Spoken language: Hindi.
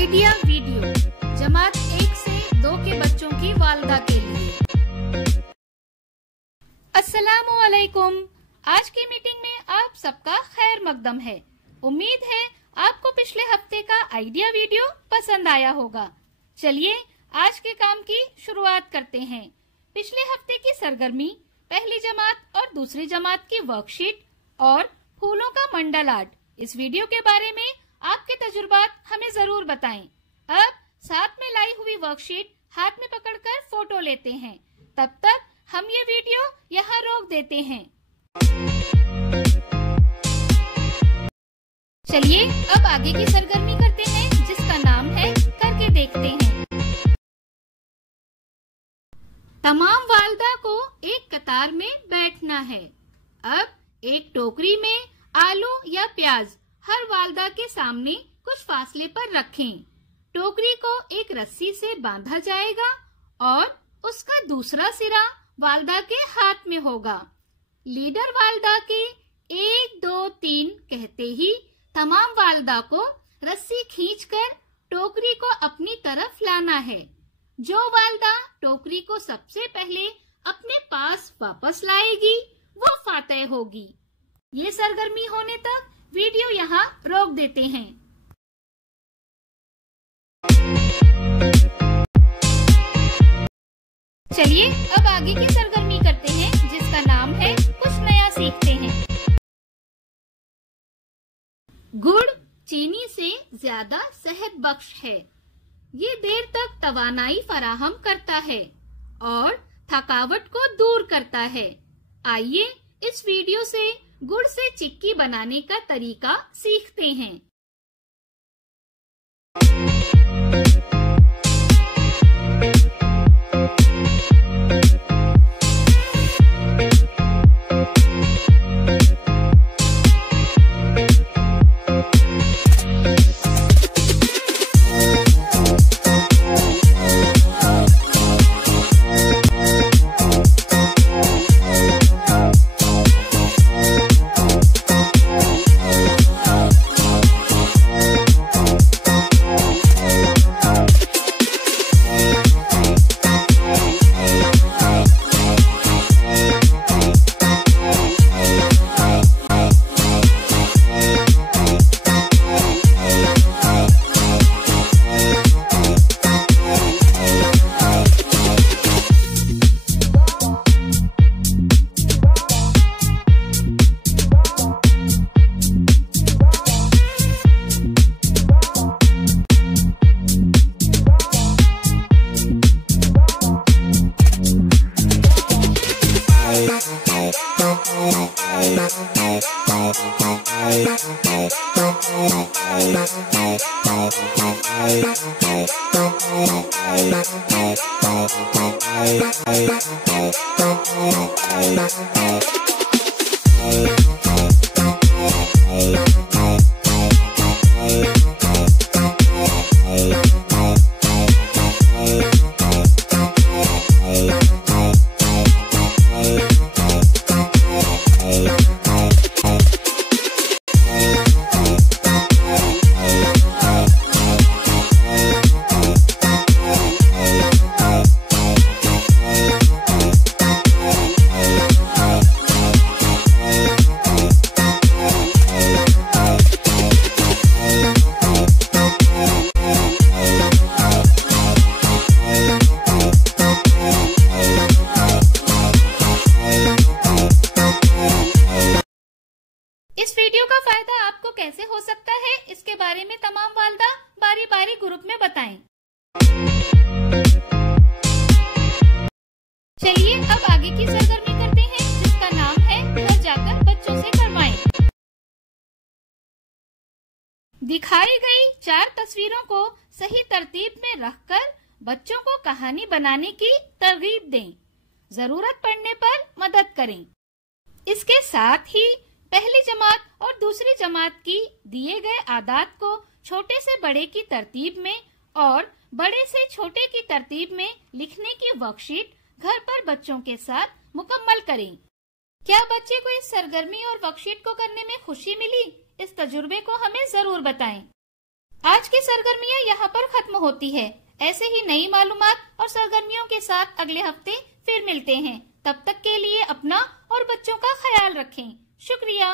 आइडिया वीडियो जमात 1 से 2 के बच्चों की वालदा के लिए। अस्सलामु अलैकुम। आज की मीटिंग में आप सबका खैर मकदम है। उम्मीद है आपको पिछले हफ्ते का आइडिया वीडियो पसंद आया होगा। चलिए आज के काम की शुरुआत करते हैं। पिछले हफ्ते की सरगर्मी, पहली जमात और दूसरी जमात की वर्कशीट और फूलों का मंडल आर्ट, इस वीडियो के बारे में आपके तजुर्बात हमें जरूर बताएं। अब साथ में लाई हुई वर्कशीट हाथ में पकड़कर फोटो लेते हैं। तब तक हम ये वीडियो यहाँ रोक देते हैं। चलिए अब आगे की सरगर्मी करते हैं, जिसका नाम है करके देखते हैं। तमाम वालदा को एक कतार में बैठना है। अब एक टोकरी में आलू या प्याज हर वालदा के सामने कुछ फासले पर रखें। टोकरी को एक रस्सी से बांधा जाएगा और उसका दूसरा सिरा वालदा के हाथ में होगा। लीडर वालदा के 1, 2, 3 कहते ही तमाम वालदा को रस्सी खींचकर टोकरी को अपनी तरफ लाना है। जो वालदा टोकरी को सबसे पहले अपने पास वापस लाएगी वो फातेह होगी। ये सरगर्मी होने तक वीडियो यहाँ रोक देते हैं। चलिए अब आगे की सरगर्मी करते हैं, जिसका नाम है कुछ नया सीखते हैं। गुड़ चीनी से ज्यादा सेहत बख्श है। ये देर तक तवानाई फराहम करता है और थकावट को दूर करता है। आइए इस वीडियो से गुड़ से चिक्की बनाने का तरीका सीखते हैं। इस वीडियो का फायदा आपको कैसे हो सकता है, इसके बारे में तमाम वालदा बारी बारी ग्रुप में बताएं। चलिए अब आगे की सरगर्मी करते हैं, जिसका नाम है घर जाकर बच्चों से करवाएं। दिखाई गई 4 तस्वीरों को सही तरतीब में रखकर बच्चों को कहानी बनाने की तरगीब दें। जरूरत पड़ने पर मदद करें। इसके साथ ही पहली जमात और दूसरी जमात की दिए गए आदात को छोटे से बड़े की तरतीब में और बड़े से छोटे की तरतीब में लिखने की वर्कशीट घर पर बच्चों के साथ मुकम्मल करें। क्या बच्चे को इस सरगर्मी और वर्कशीट को करने में खुशी मिली? इस तजुर्बे को हमें जरूर बताएं। आज की सरगर्मियां यहाँ पर खत्म होती है। ऐसे ही नई मालूमात और सरगर्मियों के साथ अगले हफ्ते फिर मिलते हैं। तब तक के लिए अपना और बच्चों का ख्याल रखें। शुक्रिया।